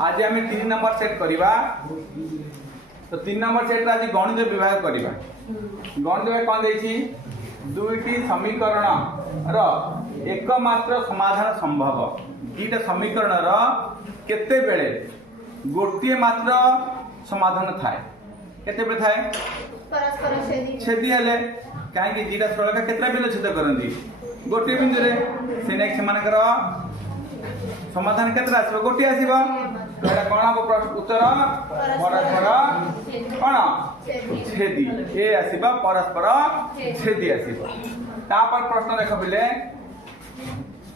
आज आम 3 number set करवा। तो 3 नंबर सेट आज गणित विभाग करवा। गणित विभाग कौन देखी दुईटी समीकरण एकमात्र समाधान संभव। दुईटा समीकरण केते बेले गोटे मात्र समाधान थाए केते बेले थाए परस्पर छेदी हेले कहीं दुईटा सरलरेखा केतटा बिंदु छेद करती गोटे बिंदु रे से नेक्स्ट सेमानकर समाधान केतटा आसीबो गोटे आसीबो। तो एटा कोन हम उत्तर परस्पर कोन छेदी ए आसीबो परस्पर छेदी आसीबो। तापर प्रश्न देख पिले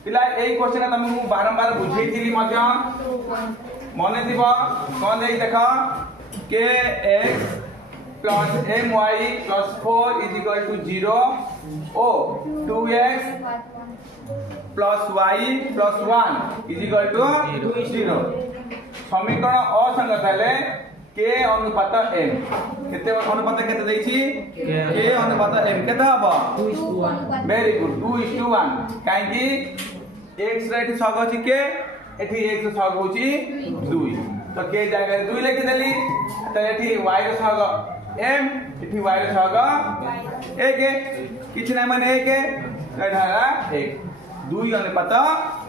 पिला एई क्वेश्चन तुमको बारंबार बुझेइथिली मध्य मने दिबो कोन देई देख के x plus my plus 4 is equal to 0 o 2x plus y plus 1 is equal to 0। समीकरण असंगत हेले k अनुपात m केते अनुपात केते देछि k अनुपात m केते हबो 2:1। वेरी गुड 2:1 काहे कि x रे एठी सग अछि k एठी x सग होछि 2 तो k जगह 2 लिखि देली तो एठी y रे सग m इठी y रे सग 1 किछ नै माने 1 एठा 1 2 अनुपात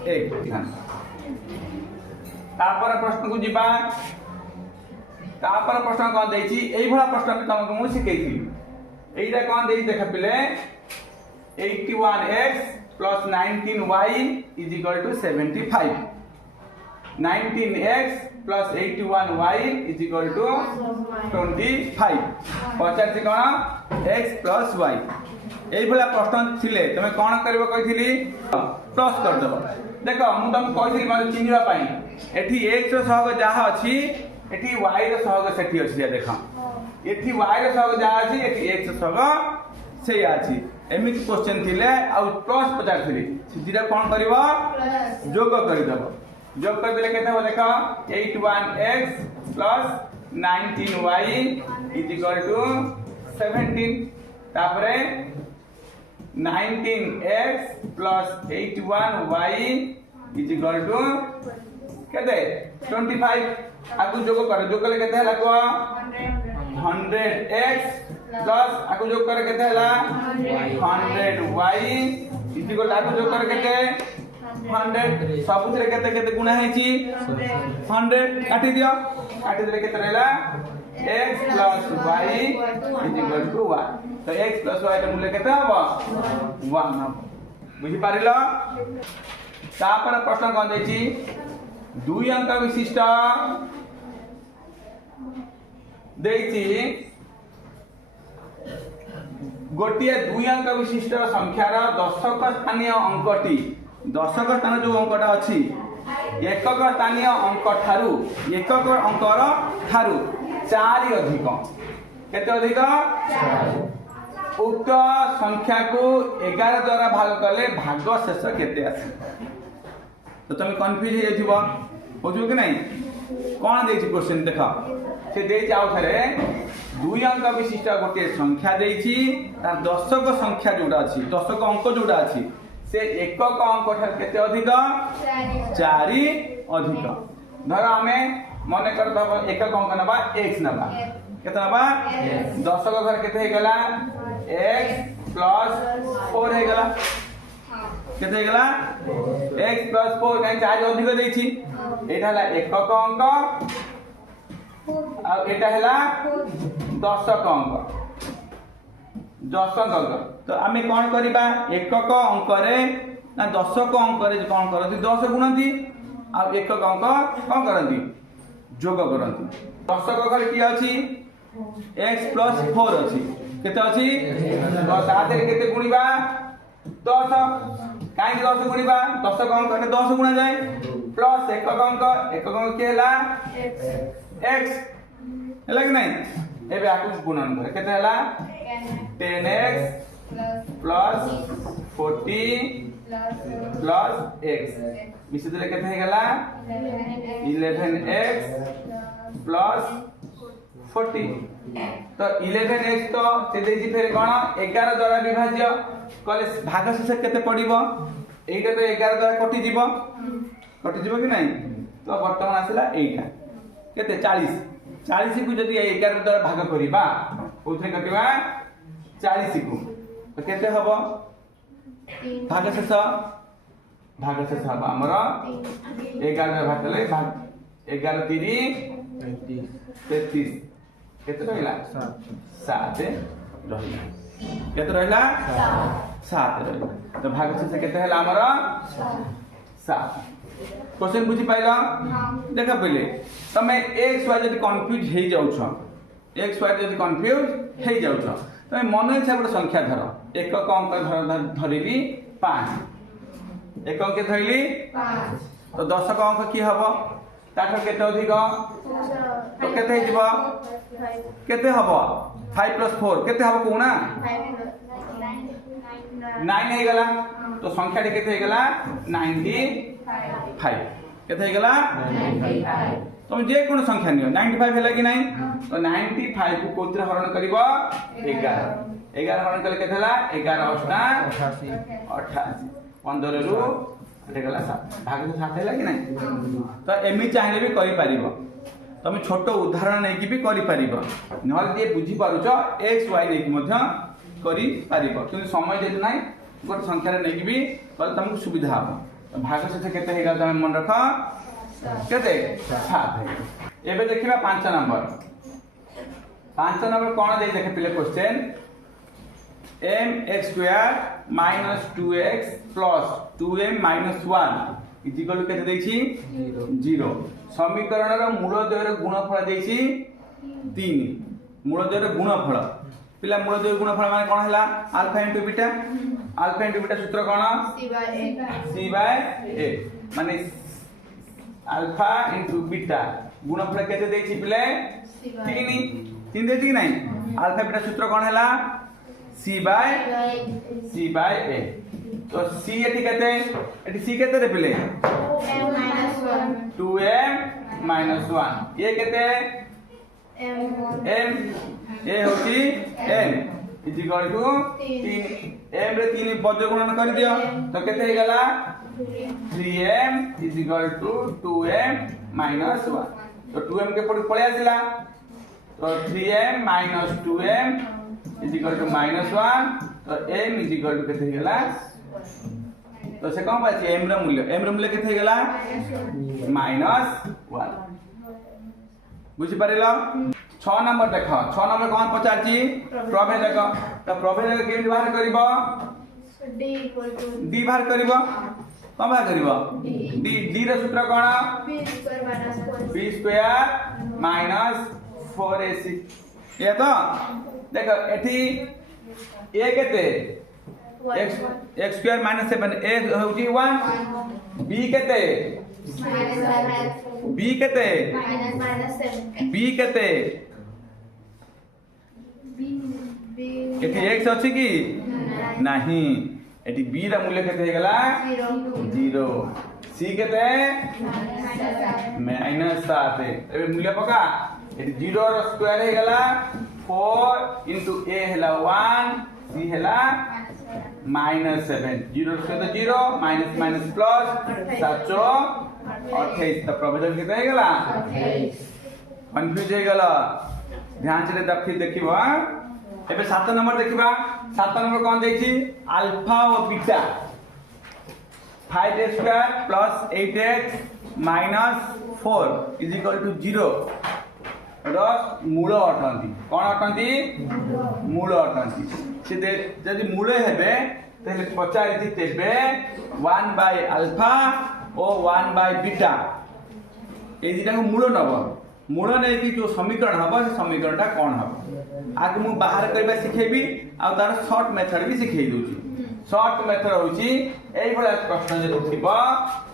1 ध्यान। तापर प्रश्न को जीवा। तापर प्रश्न कोन देछि एई भला प्रश्न के तुमको मु सिखैथि एइटा कोन देछि देख पिले 81x plus 19y is equal to 75। 19x plus 81y is equal to 25। पचार से कोन x plus y एई भला प्रश्न थिले तमे कोन करबो कहिथिली प्लस कर देबो। देखो मु तुम कहिथिली माने चिन्हिबा पई एठी x रो सहग जहा अछि एठी y रो सहग सेठी अछि देखा एठी y रो सहग जहा अछि एठी x रो सहग सेई अछि। एमिति क्वेश्चन थिले आ प्लस पचार थिली सीधा कोन करबो जोग कर देबो। जोग कर देले केते हो देखा 81x plus 19y is equal to 17। तापरे 19x plus 81y is equal to केते 25। आकु जोग कर जोग ले केते हला को 100x प्लस आकु जोग कर केते हला 100y is equal आकु जोग कर केते 100 सबुतरे केते केते गुणा हेची 100 काटी दियो काटी देले केते रहला x plus y is equal to 1। तो x plus y के मूल्य केते हबो 1 हबो। बुझि पारिलो। तापर प्रश्न कोन देछि 2 अंक विशिष्ट देछि गोटिए 2 अंक विशिष्ट संख्यार दशक स्थानीय अंकटी दशक स्थान जो अंकटा अछि एकक स्थानीय अंक ठारू एकक अंकर ठारू 4 अधिक केते अधिक 4। उक्त संख्या को 11 द्वारा भाग कले भाग शेष केते आसी। तो तुम कंफ्यूज हो जाइथिबो होजो कि नहीं कोन देछि क्वेश्चन देखा से देछि आउ थरे 2 अंक विशिष्ट गोटे संख्या देछि तार दशक संख्या जोडा अछि दशक अंक जोडा अछि से एकक अंक ठार केते अधिक 4 अधिक। धर हमें मने कर दब एकक अंक नबा x नबा केते नबा दशक घर केते हे गेला x plus 4 हे गेला केते हे गेला x plus 4 काई 4 अधिक देछि एटा हला एकक अंक आ एटा हला दशक अंक दशक अंक। तो आमे कोन करिबा एकक अंक रे ना दशक अंक रे कोन करथि 10 गुणंती आ एकक अंक कोन करथि जोग करथि। दशक घर की अछि x plus 4 अछि केते अछि तो ताते केते गुणिबा 10 काई 10 गुणिबा दशक अंक रे 10 गुणा जाय प्लस एकक अंक के हला x हला कि नहीं एबे आकु गुणन करे केते हला 10x plus 40 plus x मिसे देले केते हे गेला 11x plus 40। तो 11x तो से देछि फेर कोन 11 द्वारा विभाज्य कहले भाग शेष केते पडिबो एइटा तो 11 द्वारा कटि जीवो कि नहीं तो वर्तमान आसला एटा केते 40 40 को जदि 11 द्वारा भाग करिबा कोथरे कटिबा 40 को तो केते हबो भागशेष हबो हमर 11 भाग कले भाग 11 3 33 केते रहला 7 रहला केते रहला 7 रहला तो भागशेष केते हला हमर 7 क्वेश्चन बुझी पाइला देखा पहले तमे एक्स वाई जदि कंफ्यूज हे जाउ छ एक्स वाई जदि कंफ्यूज हे जाउ छ तमे मन इच्छा गोटे संख्या धर एक अंक धरिली 5 एक अंक धरिली 5 तो 10 का अंक की हबो ताठो केते अधिक तो केते हे जिवो केते हबो 5 + 4 केते हबो कोना 9 हे गला तो संख्या केते हे गला 95 केते हे गला 95 तुम जे कोन संख्या नियो 95 हैला कि नहीं तो 95 को कोतरे हरण करबो 11 हरण कले केते हला 11 88 15 रु एटे गला 7 भाग 7 हैला कि नहीं तो एमी चाहिले भी करि परिबो तुम छोट उदाहरण नै कि भी करि परिबो नहल जे बुझी पारुचो x y नै कि मध्य करि परिबो कि समय जे नै गोटे संख्या नै कि भी कल तुमको सुविधा हो भाग से केते हेगा तुम मन रख केते 7 एबे देखिबा 5 नंबर कोन दे देखे पहले question mx² - 2x + 2m - 1 equal केते देछि 0 समीकरण रो मूल द्वय रो गुणफल देछि 3 मूल द्वय रो गुणफल पिला मूल द्वय गुणफल माने कोन हला अल्फा * बीटा सूत्र कोन c by a माने अल्फा * बीटा गुणफल केते देछि पिले 3 देछि कि नहीं अल्फा बीटा सूत्र कोन हला c by a तो c एठी केते एठी c केते रे पिले 2m - 1 ये केते m ए होची m इक्वल टू 3 m रे 3 पद गुणन कर दियो तो केते हे गला 3m इक्वल टू 2m - 1 तो 2m के पड़ पळे आसिला तो 3m - 2m इक्वल टू -1 तो m इक्वल टू केते हे गला तो से कौन पाछि m रे मूल्य केते हे गला -1 बुझि पारिलो 6 नंबर देखो 6 नंबर कौन पचारची प्रभेद देखो तो प्रभेद के बाहर करबो d बाहर करबो कौन बाहर करबो d रो सूत्र कोन b² - 4ac ये तो देखो एठी a केते x² - 7 a होची 1 b केते b केते b केते एठी x अछि कि नहीं एठी b रा मूल्य केते हे गला 0 c केते -7 एबे मूल्य पका एठी 0 रो स्क्वायर हे गला 4 * a हैला 1 c हैला -7 0 स्क्वायर तो 0 माइनस प्लस 7 28 तो प्रभेद केते हे गला 28 कंफ्यूज हे गला ध्यान से देखिबो एबे 7 नंबर देखिबा 7 नंबर कोन देछि अल्फा और बीटा 5x² + 8x - 4 = 0 रस मूल अटंती कोन अटंती मूल अटंती से जदि मूल हेबे तले पचारि तेबे 1/α और 1/बीटा ए दिटा को मूल नब मूल नै कि जो समीकरण हबो से समीकरणटा कोन हबो आके मु बाहर करबा सिखेबी आ तार शॉर्ट मेथड भी सिखै दोची शॉर्ट मेथड होची एई भला प्रश्न जे थिबो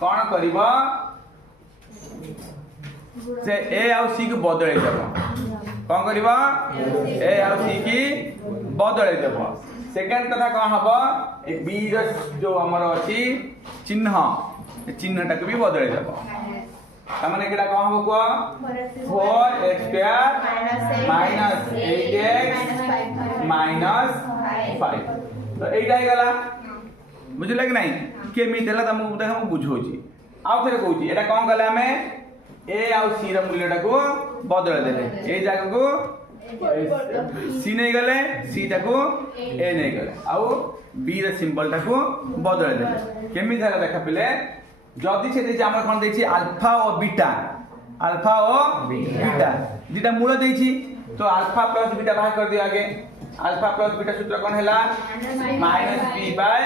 कोन करबो से ए आउ सी को बदलै देबो कोन करबो ए आउ सी की बदलै देबो सेकंड कथा कोन हबो ए बी रो जो हमर अछि चिन्हटा को भी बदलै देबो तमने केडा कोन हबो को 4x² - 8x - 5 तो एटा हे गला बुझले कि नहीं के मी देला तमु देखा बुझौची आउ फेर कहूची एटा कोन गला हमें ए आउ सी र मूल्यटा को बदल देले ए जगह को सी नहीं गले सी टाको ए नहीं गले आउ बी र सिंबल टाको बदल देले केमी थाला देखा पिले जदी से देछि हमर कोन देछि अल्फा और बीटा दुटा मूल देछि तो अल्फा प्लस बीटा बाहर कर दियो आगे अल्फा प्लस बीटा सूत्र कोन हैला -b बाय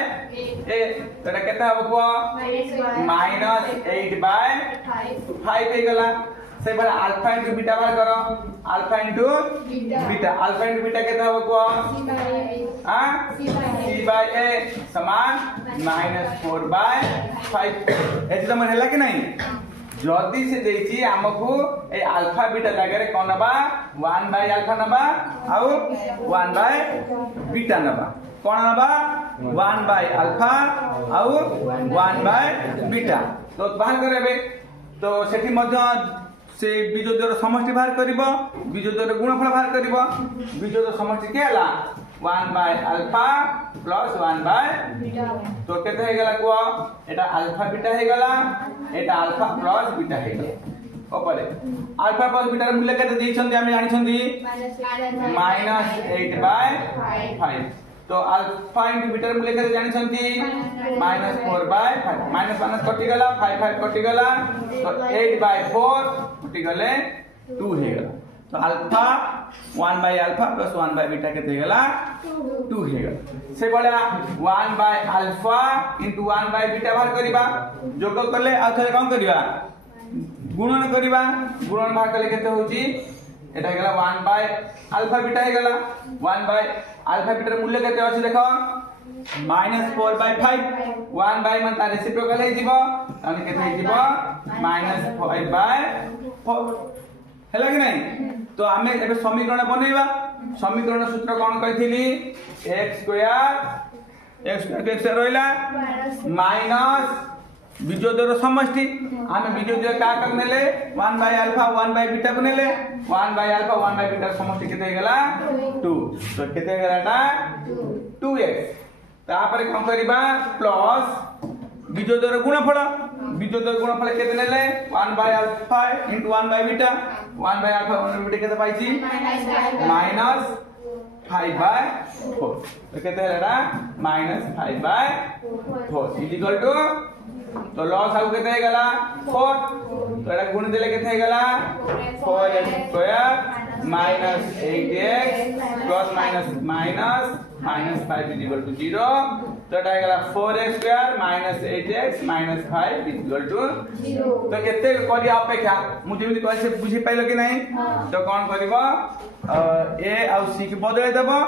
ए तोरा केता हबो -8/5 हे गला से बड़ा अल्फा इनटू बीटा बाहर करो अल्फा इनटू बीटा केता हबो हां c/a समान -4/5 एति त मन हैला कि नहीं जदी से देछि हमकु ए अल्फा बीटा जगह रे कोन नबा 1/अल्फा नबा आउ 1/बीटा नबा कोन नबा 1/अल्फा आउ 1/बीटा तो बाहर करबे तो सेठी मध्य से बीजोद्वर समष्टि बाहर करिवो बीजोद्वर गुणफल बाहर करिवो बीजोद्वर समष्टि के हला 1/अल्फा प्लस 1/बीटा तो केते हे गला को एटा अल्फा बीटा हे गला एटा अल्फा प्लस बीटा हे गला ओपरे अल्फा प्लस बीटा मूल्य केते देइछन्ती हम जानि छन्ती -8/5 तो अल्फा इनटू बीटा मूल्य केते जानि छन्ती -4/5 माइनस माइनस कटि गला 5 कटि गला तो 8/4 कटि गले 2 हे गला तो अल्फा 1/अल्फा प्लस 1/बीटा केते गला 2 हे गला से बडा 1/अल्फा इनटू 1/बीटा बाहर करिबा जोग करले आ थरे कोन करिबा गुणन करिबा गुणन बाहर करले केते होची एटा गेला 1/अल्फा बीटा हे गला 1/अल्फा बीटा मूल्य केते अछि देखो -4/5 1/, मन तार रेसिप्रोकल हे जिवो अनि केते हे जिवो -5/4 हैला कि नहीं तो आमे एबे समीकरण बनेबा समीकरण सूत्र कोन कहिथिली x स्क्वायर x रहइला माइनस बीजोद्वर समष्टि आमे बीजोद्वर का कर नेले 1/अल्फा 1/बीटा को नेले 1/अल्फा 1/बीटा समष्टि केते गेला 2 तो केते गेलाटा 2x तापर कोन करिबा प्लस बीजोद्वर गुणफल केते नेले 1/अल्फा इनटू 1/बीटा 1/अल्फा 1/बीटा केते पाइछि -5/4 तो केते हैला -5/4 इक्वल टू तो लॉस आउ केते हे गला 4 तो एटा गुण देले केते हे गला 4x square -8x plus minus -5 equal to 0 तो एटा हे गला 4x square -8x -5 equal to 0 तो केते करिया अपेक्षा मु जेमि कहै से बुझि पाइलो कि नहीं तो कोन करबो ए आउ सी के बदले देबो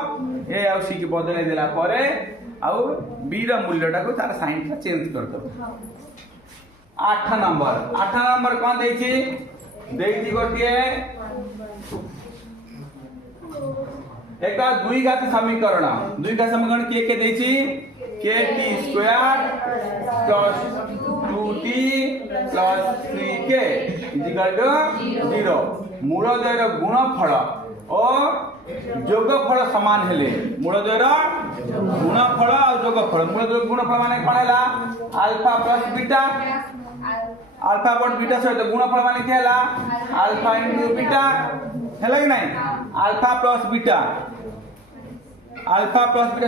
ए आउ सी के बदले देला परे आउ बी र मूल्यटा को तार साइन का चेंज कर दो 8 नंबर कोन देछि गोटिए एक दुई घात समीकरण के देछि kt square plus 2t plus 3k equal to 0 मूलद्वयर गुणफल और जोगफल समान हेले मूलद्वयर गुणफल और जोगफल मूलद्वयर गुणफल माने कोन हैला alpha plus beta alpha plus beta सहित गुणफल माने के हैला अल्फा इनटू बीटा हैला कि नहीं अल्फा प्लस बीटा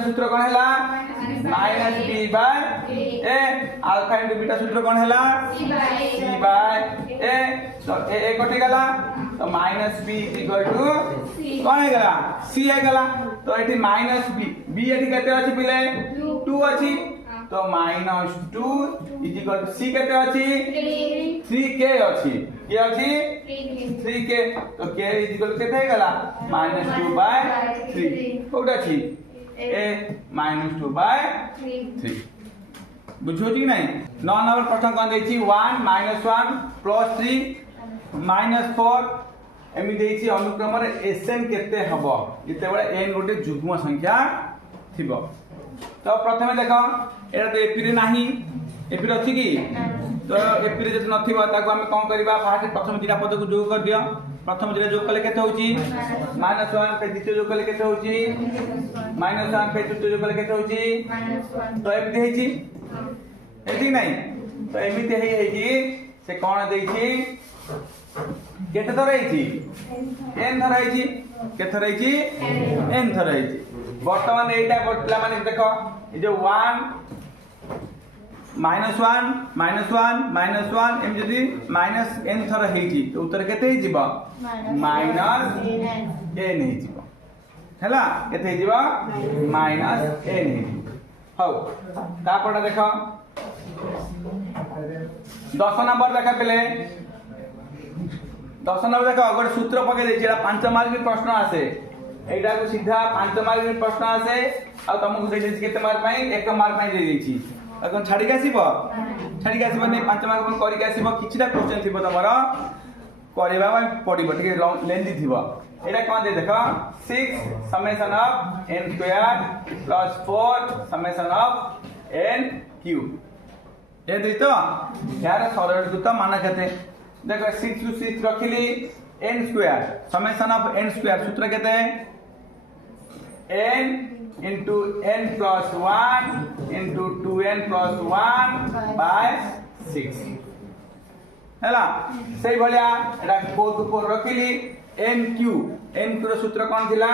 सूत्र कोन हैला -b/a अल्फा इनटू बीटा सूत्र कोन हैला c/a तो a कटि गला तो -b इक्वल टू कोन हे गला c हे गला तो एठी -b एठी केते अछि पिले 2 अछि तो -2 इक्वल टू c केते अछि 3k अछि के अछि 3k तो k इक्वल टू केते हे गला -2/3 कोड अछि a -2/3 बुझो कि नहीं 9 नंबर प्रश्न कोन देछि 1 -1 प्लस 3 -4 एमि देछि अनुक्रम रे एसएन केते हबो इते बळे n गोटे जुग्म संख्या थिबो तो प्रथमे देखो एटा तो एपी रे नाही एपी रे अछि कि तो एपी रे जत नथिबो ताको हम कोन करबा फास्ट प्रथम दिना पद को जोग कर दियो प्रथम दिना जोग कले केते होची -1 पे द्वितीय जोग कले केते होची -1 पे तृतीय जोग कले केते होची तो एमि देछि एति नहीं तो एमिते हे कि से कोन देछि केते थर रही n थर रही केते थर रही n थर रही वर्तमान एटा पिला माने देखो ए जो 1 -1 -1 एम जदी -n थर हेची तो उत्तर केते ही जीवा -n ही जीवा हैला केते ही जीवा -n ही हौ तापडा देखो 10 नंबर देखा पेले 10 नंबर देखो अगर सूत्र पके दे जेला 5 मार्क के प्रश्न आसे एटा को सीधा 5 मार्क के प्रश्न आसे आ तुमको दे देछि केते मार्क पई 1 मार्क पई दे देछि अगर छाडी के आसीबो नै 5 मार्क पर करि के आसीबो किछिटा क्वेश्चन थिबो तमरो करिबा पई पडिबो ठीक लेंथी थिबो एटा कोन दे देखो 6 summation of n square plus 4 summation of n cube ये दी तो यार सरलीकृत मान केते देखो 6 टू 6 रखिली n square summation of n square सूत्र केते n into n plus 1 into 2n plus 1 by 6 हैला सही भलिया एटा 4 टू 4 रखिली n क्यूब रो सूत्र कोन थिला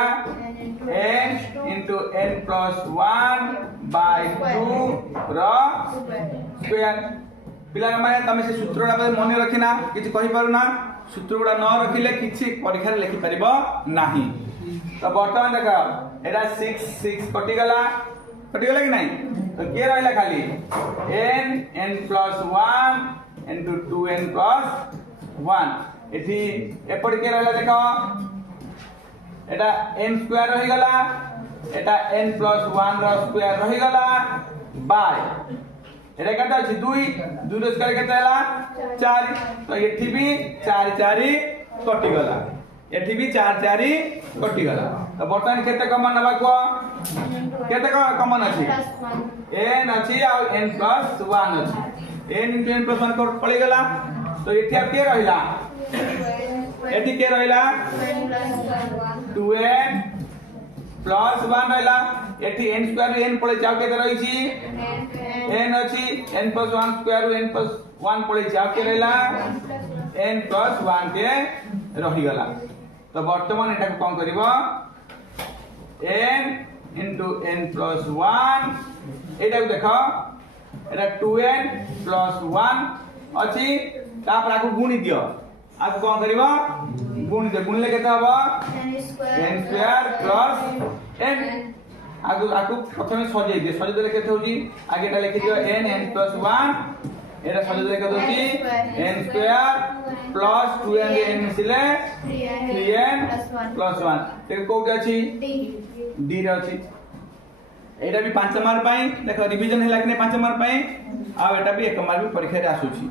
n into n plus 1 by 2 row square पिला माने तमे से सूत्रडा मन रखिना किछि कहि पारुना सूत्रडा न रखिले किछि परीक्षा रे लिखि परिबो नाही तो वर्तमान देखो एटा 6 कटि गला कि नहीं तो के रहला खाली n plus 1 into 2n plus 1 एठी एपड के रहला देखो एटा n स्क्वायर रहि गला एटा n plus 1 रो स्क्वायर रहि गला बाय एटा केटा अछि 2 रो स्क्वायर केटा हला 4 तो एठी भी 4 कटि गला एठी भी 4 कटि गला तो बर्तमान केते कमन नबा को केते कमन अछि n अछि आ n plus 1 अछि n into n plus 1 को पळि गला तो एठी अब के रहिला एठी के रहिला 2n plus 1 रहिला एठी n स्क्वायर n पळे जाव केते रहि छी n अछि n plus 1 square n plus 1 पळे जाव के रहिला n plus 1 के रहि गला तो वर्तमान एटा कोन करबो n into n plus 1 एटा देखो एटा 2n plus 1 अछि तापर आकु गुणी दियो आकु कोन करबो गुणी दे गुणले केते हबो n स्क्वायर plus n आकु प्रथमे सजे देले केते होजी आगे एटा लिखि दियो n plus 1 एटा सजे देले केते होजी n square plus 2n n मिसिले 3n plus 1 ते कोउटा अछि d रे अछि एटा भी 5 मार्क पई देखो रिवीजन हैला कि 5 मार्क पई आ एटा भी 1 मार्क भी परीक्षा रे आसुची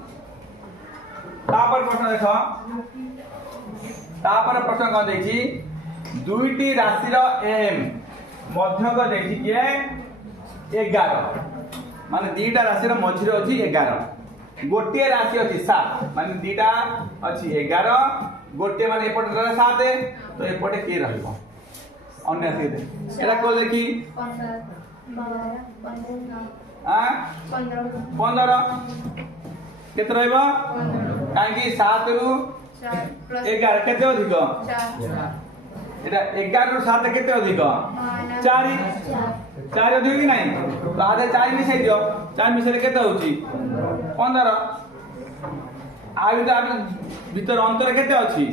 तापर प्रश्न देखो तापर प्रश्न कोन देखि दुईटी राशि रो m मध्यक देखि के 11 माने दीटा राशि रो मझी रे अछि 11 गोटे राशि अछि 7 माने दीटा अछि 11 गोटे माने एपटे 7 तो एपटे के रहइबो अन्य से दे एला को देखि 15 केते रहइबो काहे कि 7 रु 11 केते अधिक 4 एटा 11 रु 7 केते अधिक 4 अधिक कि नहीं तो आधे 4 मिसै दियो 4 मिसले केते होची 15 आयु तो भीतर अंतर केते अछि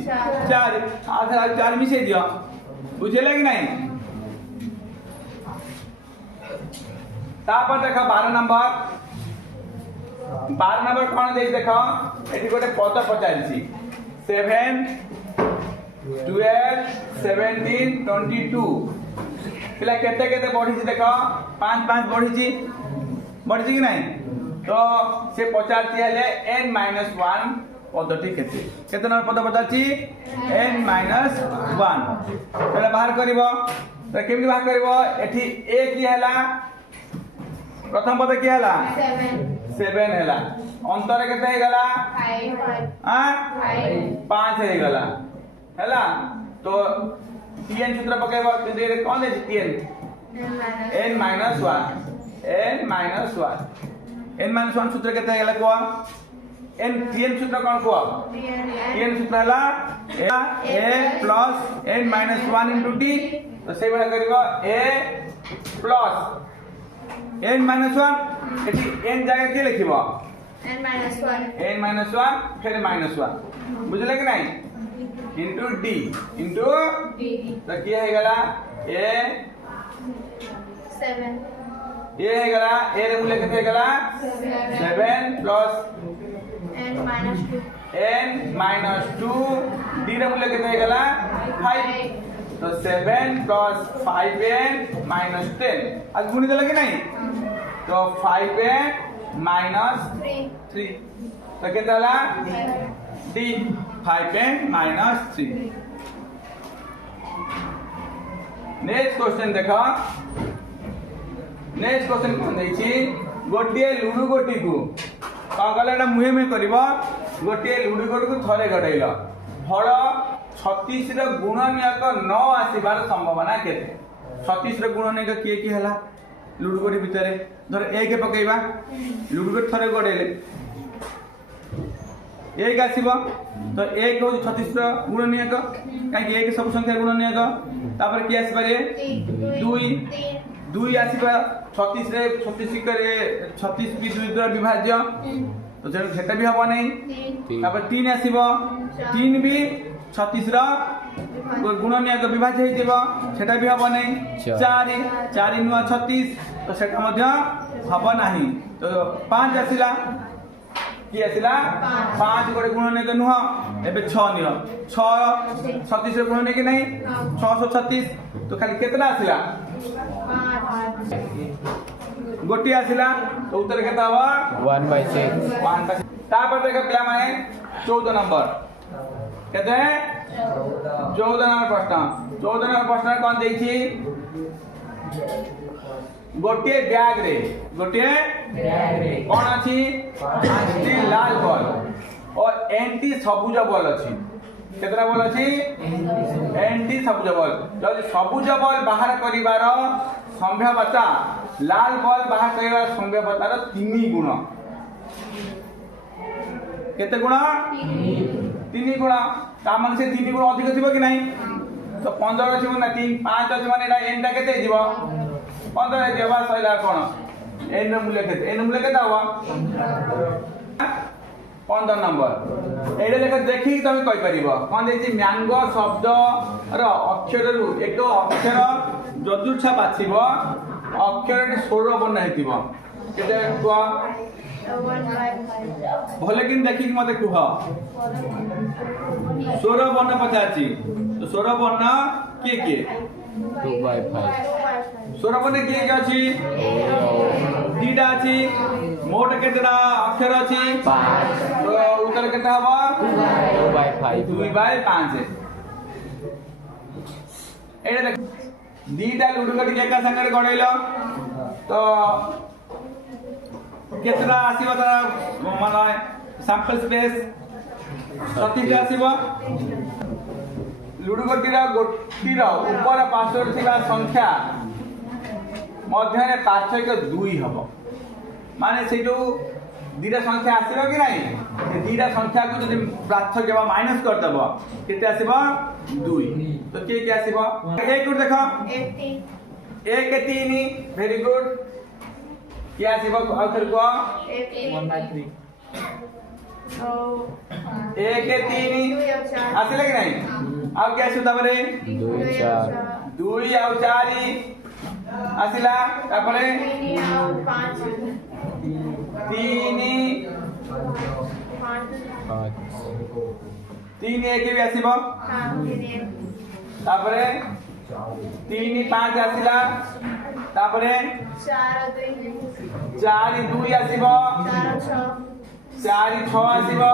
4 आधे 4 मिसै दियो बुझेला कि नहीं तापर देखो 12 नंबर कोन देइ देखो एठी गोटे पद पचारछि 7 12 17 22 पिला केते केते बढ़ी देखो 5 5 बढ़ी कि नहीं तो से पचारछि हेले n - 1 पदटी केते नंबर पद पचारछि n - 1 पहले बाहर करबो तो केमि बाहर करबो एठी a की हैला प्रथम पद की हैला 7 हैला अंतर केते हे गला 5 हे गला हैला तो tn सूत्र पकेबो तो कोन दे tn n - 1 n - 1 सूत्र केते हे गला को टीएन सूत्र कौन को टीएन सूत्र हला a plus n minus 1 into t तो से बड़ा करिवो a plus n minus 1 eighty n जगह के लिखिबो n minus 1 n माइनस 1 फिर माइनस 1 बुझले कि नहीं इनटू d इनटू d तो किया है गला a 7 ये है गला a रे मूल्य कितने गला 7 plus n minus 2 n minus 2 d रे मूल्य कितने गला 5 तो 7 प्लस 5n माइनस 10 आज गुणी देला कि नहीं तो 5n माइनस 3 तो कितना होला d 5n minus 3 next question देखो नेक्स्ट क्वेश्चन कोन दैछि गोटिए लुडु गोटी को का कहला एटा मुहे में करबो गोटिए लुडु गोटी को थरे गडैलो फल 36 ର गुणनीयक न आसीबार संभावना केते 36 ର गुणनीयक किए की हला लुडु गोटी भितरे धर 1 पकेइबा लुडु गोटी थरे गडैले 1 आसीबो तो 1 हो 36 ର गुणनीयक काहे 1 सब संख्या गुणनीयक तापर की आसीबारे 2 आसीबा 36 रे 36 करे 36 भी 2 द्वारा विभाज्य तो सेटा भी हबो नहीं तापर 3 आसीबो 3 भी 36 रा गुणनीयक विभाज्य हेतिबो सेटा भी हबो नहीं 4 नुआ 36 तो सेटा मध्य हबो नहीं तो 5 आसीला की आसीला 5 गोटे गुणनीयक नुह एबे 6 नियो 6 36 रे गुणनीयक नहीं 636 तो खाली केतना आसीला गोटी आसीला तो उत्तर केता हबा 1/6 तापर देखो पिला माने 14 नंबर कहते हैं 14 नंबर प्रश्न कौन देछि गोटे बैग रे कौन अछि आंटी लाल बॉल और एंटी सबुज बॉल अछि केतना बॉल अछि एंटी सबुज बॉल जदि सबुज बॉल बाहर करिवार संभाव्यता लाल बॉल बाहर करिवार संभाव्यतार 3 गुण केते गुण 3 गुण ता मन से 3 गुण अधिक थिबो कि नहीं तो 15 अछि ना 3 5 अछि माने एटा n टा केते हिजिबो 15 जेबा सइला कोन n ର मूल्य केते हवा 15 नंबर एडे लेख देखि तमे कहि परिबो कोन देछि म्यांगो शब्द रो अक्षर रु एक अक्षर जदुच्छा बाछिबो अक्षरटी स्वर वर्ण हेतिबो केते कुआ 1/5 भले किन देखि मते कुह स्वर वर्ण पचाछि तो स्वर वर्ण के 2/5 स्वर वर्ण के अछि दीटा अछि मोट केतरा अक्षर अछि 5 तो उत्तर केता हबा 2/5 एडे देख दीटा लुडु गटी एका संगे गडैलो तो केतरा आसीबो तारा माने सैंपल स्पेस 36 आसीबो लुडु गटीर ऊपर पार्श्व थिबा संख्या मध्य पार्थक्य 2 हबो माने से जो दीटा संख्या आसीबो कि नहीं से दीटा संख्या को जदि पार्थक्य बा माइनस कर दबो केते आसीबो 2 तो के आसीबो 1 को देखो 1 3 वेरी गुड क्या आसीबो आउटर को 1/3 1 3 आसीले कि नहीं अब क्या आसी तबरे 2 और 4 आसीला तापरे 3 1 भी आसीबो तापरे 3 5 आसीला तापरे 4 2 आसीबो 4 6 आसीबो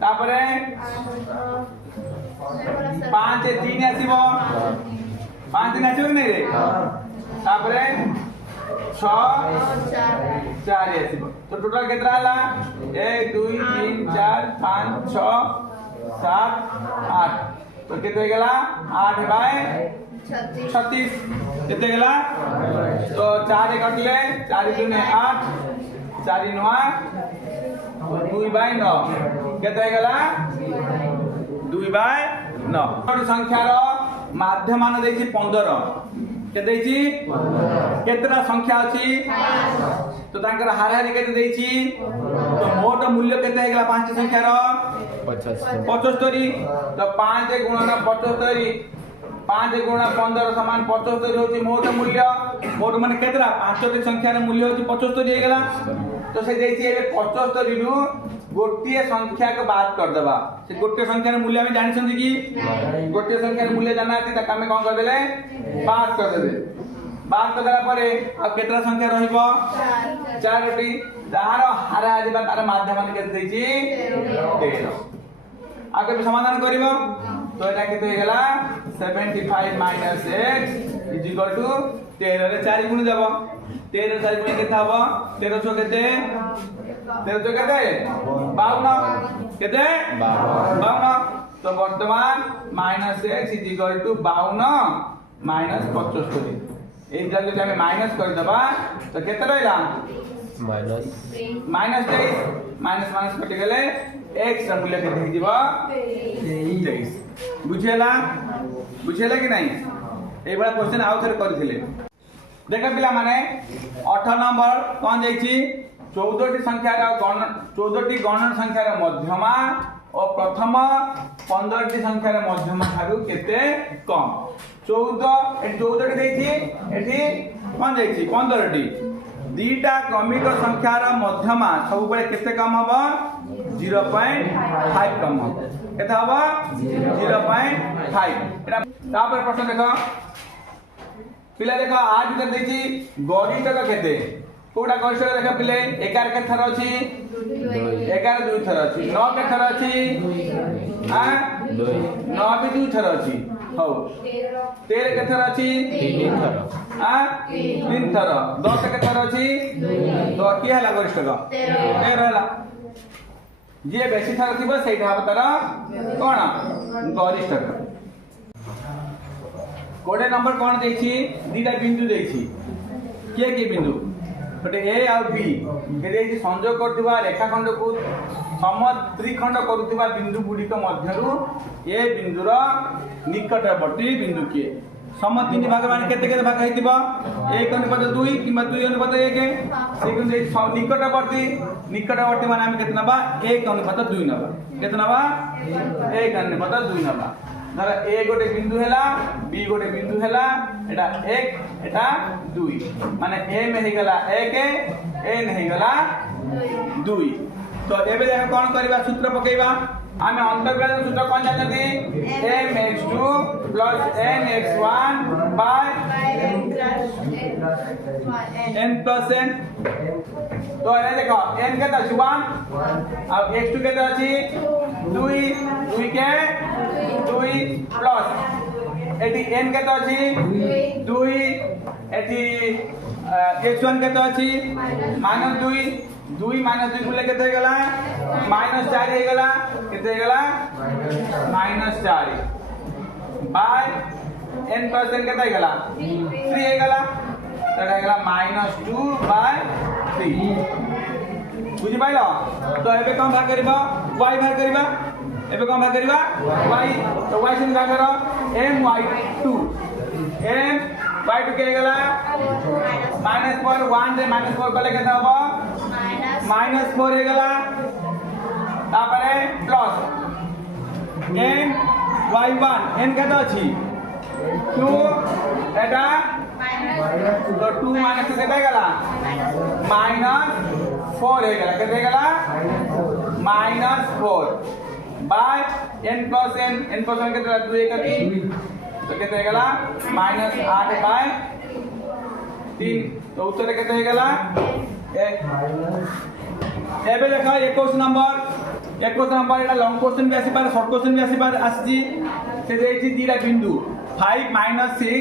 तापरे 5 3 आसीबो 5 नाचो नहीं रे तापरे 6 4 आसीबो तो टोटल केतरा हला 1 2 3 4 5 6 7 8 तो केते गेला 8/36 केते गेला तो 4 कटले 4 2 8 4 9 2/9 केते हे गला 2/9 गोटे संख्यार माध्य मान देछि 15 के देछि केतरा संख्या अछि तो तांकर हाराहारी केते देछि तो मोट मूल्य केते हे गला पांच संख्यार 75 तो 5 गुणन 75 5 गुणा 15 समान 75 होची मोट मूल्य मोट माने केतरा पांचटी संख्यार मूल्य होची 75 हे गला तो से देछि एबे 75 रु गोटिए संख्या को बात कर देबा से गोटिए संख्यार मूल्य हम जानि छथि कि गोटिए संख्यार मूल्य जानाती त कामे कोन कर देले बात कर देबे बात कर देला परे आ केतरा संख्या रहिबो 4 गोटी तार हारा आजिबा तार माध्यम मान केते देछि 13 आगे भी समाधान करिबो तो एटा केते हे गला 75 minus x is equal to 13 रे 4 गुण देबो 13 4 गुण केते हबो 13 छो केते 13 छो केते 52 केते 52 तो वर्तमान minus x is equal to 52 minus 75 ए जल्दी से हमें माइनस कर देबा तो केते रहला माइनस 3 माइनस 23 माइनस कटि गेले x रा मूल्य केते हे जीवा 23 बुझेला कि नहीं ए बड़ा क्वेश्चन आउ थरे करथिले देखा पिला माने 8 नंबर कोन जाईची 14 टी संख्या रा 14 टी गणन संख्या रा मध्यमा और प्रथम 15 टी संख्या रा मध्यमा थारु केते कम 14 टी देछि एठी कोन जाईची 15 टी दीटा क्रमिक संख्या रा मध्यमा सब बेले केते कम हबो 0.5 कम हबो केते हबो 0.5 एटा तापर प्रश्न देखो पिला देखो आज भीतर देछि गणित का केते कोडा गणित देखो पिले 11 के थर अछि 11 दुई थर अछि 9 के थर अछि हां 9 भी दुई थर अछि हो 13 के थर अछि 3 थर हां 3 थर 10 के थर अछि तो की हला गणित का 13 हला जे बेसी थर थिबो सेटा हबो तार कोन गणित कोडे नंबर कोन देछि दीटा बिंदु देछि के बिंदु गोटे ए और बी के संयोग करथिबा रेखाखंड को समत्रिखंड करूथिबा बिंदु गुडी को मध्यरु ए बिंदुर निकटवर्ती बिंदु के समतीन भाग माने केते केते भाग हेतिबा 1:2 किबा 2:1 से गुण निकटवर्ती माने हम केते नबा 1:2 नबा केते नबा 1:2 नबा धर ए गोटे बिंदु हैला बी गोटे बिंदु हैला एटा 1 एटा 2 माने ए में हे गला 1 एन हे गला 2 तो एबे देख कोन करबा सूत्र पकेबा आमे अंतर्गत सूत्र कोन जानती mx2 nx1 by n plus n तो ए देखो n केता अछि 1 अब x2 केता अछि 2 के 2 प्लस एटी n केता अछि 2 एटी x1 केता अछि -2 2 -2 गुले केते हे गला -4 हे गला केते हे गला -4 बाय n plus n केते हे गला 3 हे गला तडा हे गला -2/3 बुझि पाइलो तो एबे कोन भाग करबा y भाग करबा एबे कोन भाग करबा y तो y से भाग करो my2 के हे गला -4 1 रे -4 कले केते हबो -4 हे गला तापरे प्लस n y1 n केते अछि 2 एटा तो 2 माइनस केते हे गला -4 हे गला केते हे गला -4 बाय n plus n केते 2 1 तो केते हे गला -8/3 तो उत्तर केते हे गला एबे देखा 21 नंबर एटा लॉन्ग क्वेश्चन भी आसी पारे शॉर्ट क्वेश्चन भी आसी पारे आसी से देछि दीटा बिंदु 5 -6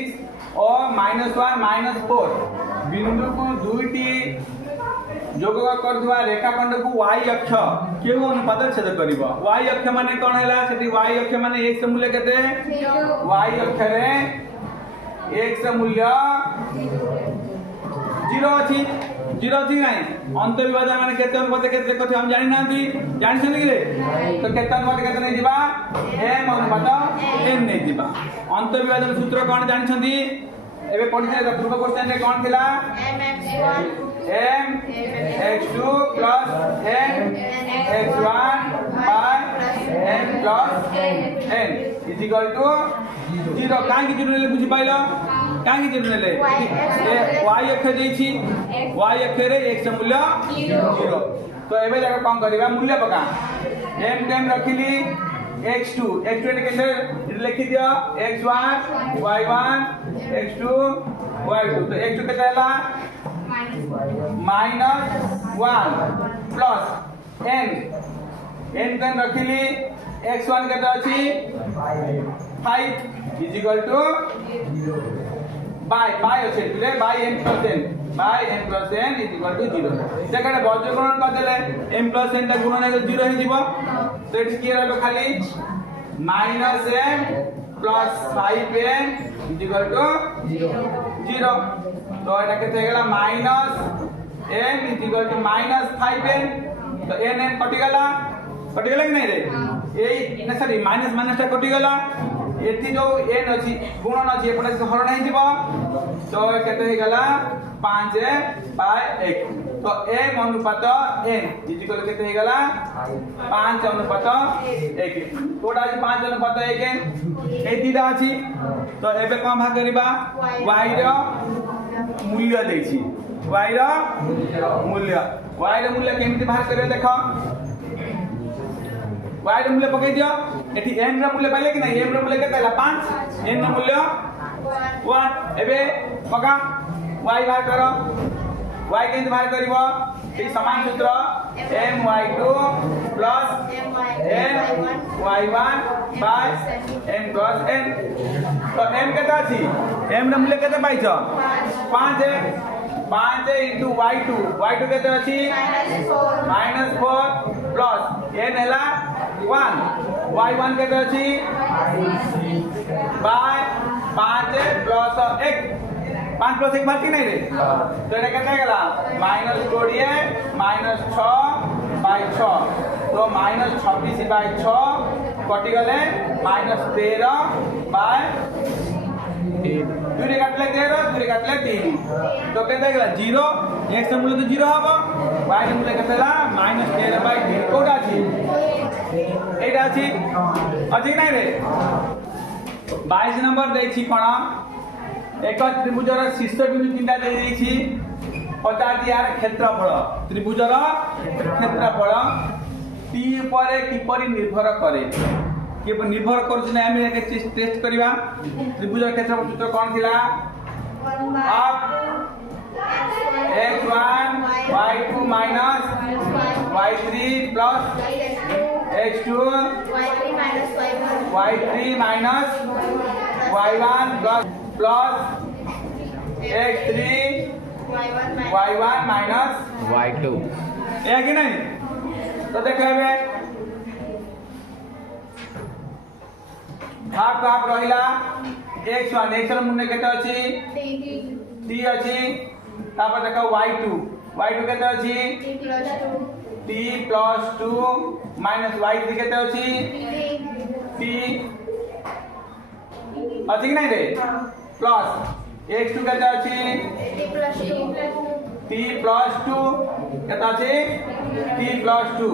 और -1 -4 बिंदु को दुईटी जोग करथुवा रेखाखंड को y अक्ष केउ अनुपात छेद करिवो y अक्ष माने कोन हैला सेठी y अक्ष माने x मूल्य केते y अक्ष रे x मूल्य 0 अछि जीरो अच्छी नहीं अंत विभाजन माने केते अनुपात केते कथि हम जानि नांती जानि छन कि रे तो केते अनुपात केते नै दिबा m अनुपात n नै दिबा अंत विभाजन सूत्र कोन जानि छंती एबे पढि जे पूर्व क्वेश्चन रे कोन थिला m x2 plus n x1 by n plus n is equal to 0 काहे कि जीरो ले बुझि पाइलो काहे कि जीरो ले y अक्ष देछि y अक्ष रे x मूल्य 0 तो एबे देखो कोन करबा मूल्य पका m टाइम रखिली x2 ने केते लिखि दियो x1 y1 x2 y2 तो x2 केते हला -1 प्लस n टाइम रखिली x1 केते अछि 5 is equal to by আছে বুঝলে by n plus n is equal to 0 যেখানে বজ্রগুণন করে দিলে m plus n টা গুণন হয়ে 0 হয়ে যাব তো এটি কি হবে খালি -m plus 5n is equal to 0 তো এটা কেতে গেলা -m is equal to -5n তো n कटि गला कि नहीं रे ए ना सॉरी माइनस टा कटि गला एति जो n अछि गुणन अछि एपटे हरण हे दिबो तो केते हे गला 5/1 तो m अनुपात n इक्वल केते हे गला 5/1 तोडा अछि 5/1 ए दिदा अछि तो एबे कोन भाग करिबा y रो मूल्य देछि y रो मूल्य केमिति भाग करियो देखो y रो मूल्य पकई दियो एठी m रो मूल्य पाइले कि नहीं m रो मूल्य केतेला 5 n रो मूल्य 1 एबे पका y बाहर करो y केमिति बाहर करिवो ए समान सूत्र my2 plus my1 by m plus n तो m केता अछि m रो मूल्य केते पाइछो 5 into y2 केते अछि -4 plus n हला 1 y1 केते अछि by 5 plus 1 5 plus 1 बाकी नहीं रे तो एटा केते गेला -20 -6/6 तो -26/6 कटि गले -13/2 रे काटले 13 2 रे काटले 3 तो केते गेला 0 x मूल्य तो 0 हबो y मूल्य केतेला -13/3 कोटा अछि एटा अछि अछि नहीं रे 22 नंबर देछि कोन एक त्रिभुजर शीर्ष बिंदु चिन्ता दे देछि पचार यार क्षेत्रफल त्रिभुजर क्षेत्रफल t ऊपर किपरि निर्भर करे के निर्भर करछ ना हम एक टेस्ट करबा त्रिभुजर क्षेत्रफल सूत्र कोन थिला आप x1 y2 minus y3 plus x2 y3 minus y1 plus x3 y1 minus y2 है कि नहीं तो देखो बे भाग रहिला x1 मूल्य केते अछि t अछि तापर देखो y2 केते अछि t plus 2 minus y3 केते अछि t अछि कि नहीं रे प्लस x2 केते अछि t plus 2 केते अछि t plus 2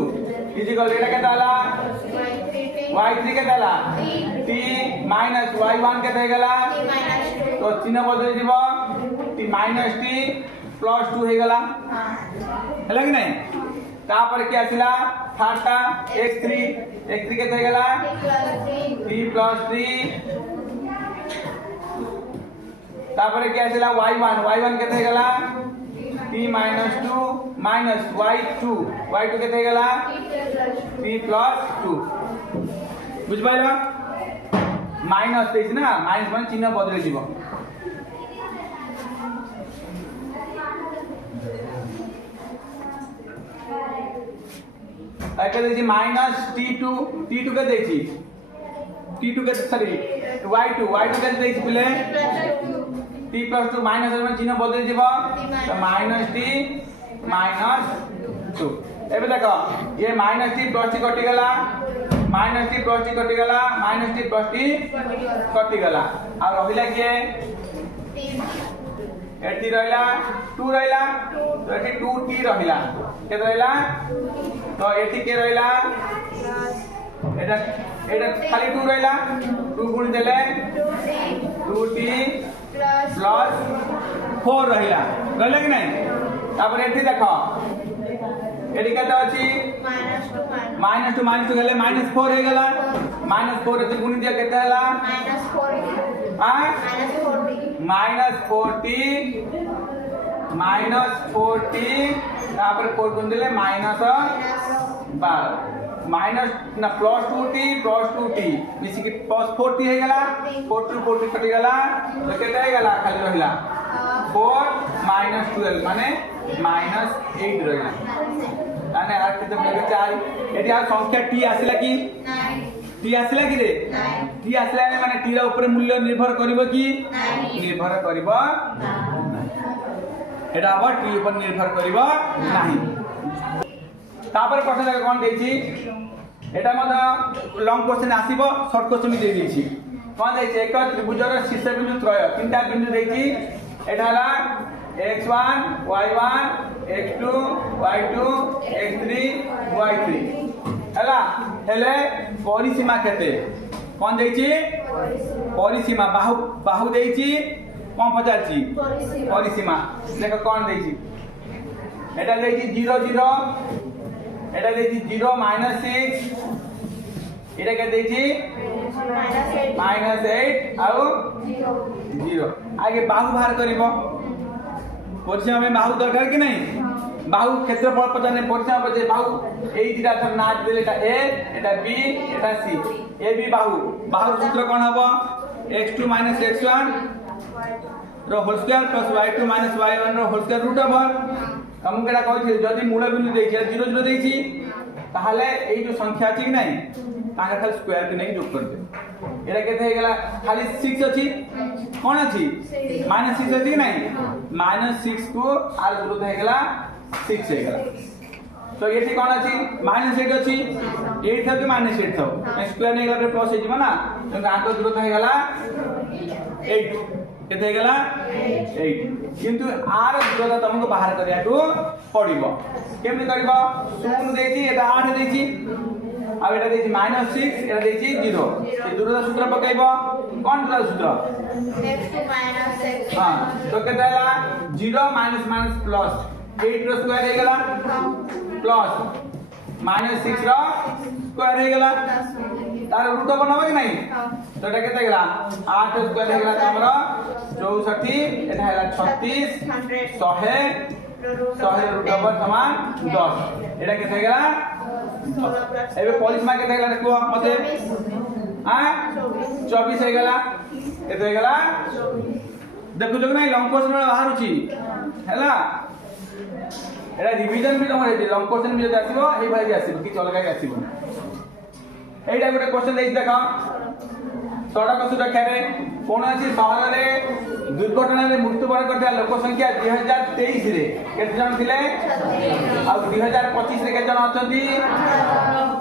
इक्वल एटा केते आला y3 केते आला t minus y1 केते गेला तो चिन्ह बदल दिबो t minus t plus 2 हे गेला हैला कि नहीं तापर के आसिला थाटा x3 केते गेला t plus 3 तापर के आसिला y1 केते गेला t minus 2 minus y2 केते गेला t plus 2 बुझ पाइला माइनस देछि ना माइनस मान चिन्ह बदले दिबो आके देछि माइनस t2 के देछि t2 के सॉरी y2 के देछि पले t plus 2 माइनस मान चिन्ह बदले दिबो तो माइनस t -2 एबे देखो ये -t प्लस t कटि गला -t प्लस t कटि गला -t प्लस t कटि गला आ रहिला के एटी रहिला 2 रहिला तो एटी 2t रहिला के रहिला तो एटी के रहिला एटा एटा खाली 2 रहिला 2 गुण देले 2t प्लस 4 रहिला रहले कि नहीं तापर एठी देखो एटी केते अछि -2 गेले -4 हे गेला -4 एती गुणी दिया केते हला -4t तापर 4 गुण देले -12 माइनस ना प्लस 2t मिसी कि प्लस 4t हे गेला 4 कटि गेला तो केते हे गेला खाली रहिला 4 -12 माने -8 रहिला माने आ केते बगे 4 एटी आ संख्या t आसिला कि t आसिला कि रे t आसिला माने t रा ऊपर मूल्य निर्भर करिवो कि निर्भर करिवो एटा अब t ऊपर निर्भर करिवो नाही तापर प्रश्न देखो कोन देछि एटा मत लॉन्ग क्वेश्चन आसीबो शॉर्ट क्वेश्चन भी दे देछि कोन देछि एक त्रिभुजर शीर्ष बिंदु त्रय तीनटा बिंदु देछि एटा हला x1 y1 x2 y2 x3 y3 हला हेले परिसीमा केते कोन देछि परिसीमा बाहु देछि कोन पचारछि परिसीमा देखो कोन देछि एटा देछि 0 0 एटा देछि 0 -6 एटा के देछि -8 आउ 0 आगे बाहु बाहर करिवो परिसीमा में बाहु दरकार कि नहीं बाहु क्षेत्रफल पचाने परिसीमा पचे बाहु एई दिटा थर नाच देले एटा a Etah b Etah c A B बाहु सूत्र कोन हबो x2 - x1 रो whole square plus y2 - y1 रो होल स्क्वायर रूट ओवर हम केडा कहछि जदी मूल बिंदु देछि 0 0 देछि ताहले एई जो संख्या अछि कि नहीं ताका खाली स्क्वायर के नहीं जोग कर दे एटा केते हे गेला खाली 6 अछि कोन अछि -6 अछि कि नहीं -6 को आर विरुद्ध हे गेला 6 हे गेला तो एठी कोन अछि -8 अछि 8 था कि -8 था स्क्वायर नै गेला प्लस हे जिवो ना तो आको विरुद्ध हे गेला 8 केते गेला 8 किंतु आर विरोध तुमको बाहर करिया तो पड़िबो केमि करबो 0 देछि एटा 8 देछि आ एटा देछि -6 एटा देछि 0 ए विरोध सूत्र पकाइबो कोन विरोध सूत्र x2 - x हां तो केते हला 0 माइनस प्लस 8 रो स्क्वायर हे गेला प्लस -6 रो स्क्वायर हे गेला तार रूट बनाबो कि नहीं तो एटा केते गेला 8 स्क्वायर हे गेला तमरो 64 एटा हेला 36 100 रूट ओवर समान 10 एटा केते गेला एबे परिसीमा केते गेला देखो मते आ 24 हे गेला केते गेला देखु जो नहीं लॉन्ग क्वेश्चन बाहर छी हैला एटा रिवीजन भी तमरे लॉन्ग क्वेश्चन भी जदि आसीबो ए भाई आसीबो कि अलगा के आसीबो एटा गोटे क्वेश्चन देख देखो सड़क सुरक्षा रे कोनोसी शहर रे दुर्घटना रे मृत्युवरण करता लोक संख्या 2023 रे केते जन थिले आ 2025 रे केते जन अछंती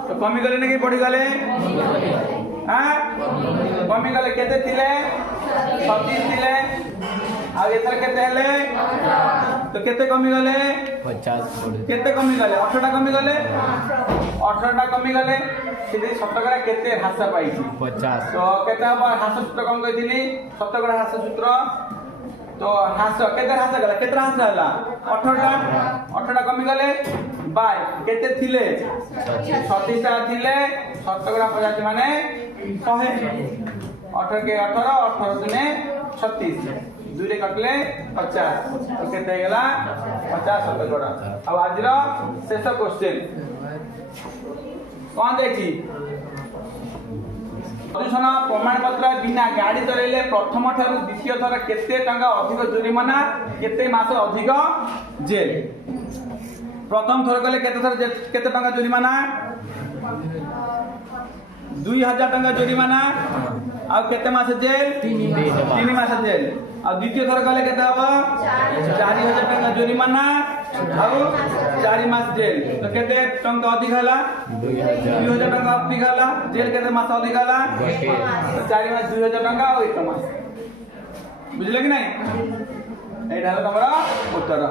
तो कमी गले नै कि बढ़ी गले हां कमी गले केते थिले 36 थिले आ एथर केते हेले तो केते कमी गले 50 केते कमी गले 18टा कमी गले 18टा कमी गले सिधे शतकड़ा केते ह्रास पाई 50 तो केते अब ह्रास सूत्र कम कहिथिली शतकड़ा ह्रास सूत्र तो ह्रास केते ह्रास गला केते ह्रास हला 18टा कमी गले बाय केते थिले 36 टा थिले शतकड़ा 50 माने 100 18 के 18 18 दुने 36 दुई रे कटले 50 तो केते गेला 50 शतकड़ा अब आजिरो शेष क्वेश्चन कौन देखी प्रदूषण प्रमाण पत्र बिना गाड़ी चलेले प्रथम ठारू द्वितीय थर केते टंका अधिक जुरिमाना केते मास अधिक जेल प्रथम थर कले केते टंका जुरिमाना 2000 टंका जुरिमाना आ केते मास जेल 3 मास जेल आ द्वितीय थर कले केते हबो 4000 टंका जुरिमाना ଆଉ 4 ମାସ ଜେଲ ତ କେତେ ଟଙ୍କା ଅଧିକ ହେଲା 2000 ଟଙ୍କା ଅଧିକ ହେଲା ଜେଲ କେତେ ମାସ ଅଧିକ ହେଲା 4 ମାସ 2000 ଟଙ୍କା ଆଉ 1 ମାସ ବୁଝିଲେ କି ନାହିଁ ଏଇଟା ହେଲା ତମର ଉତ୍ତର।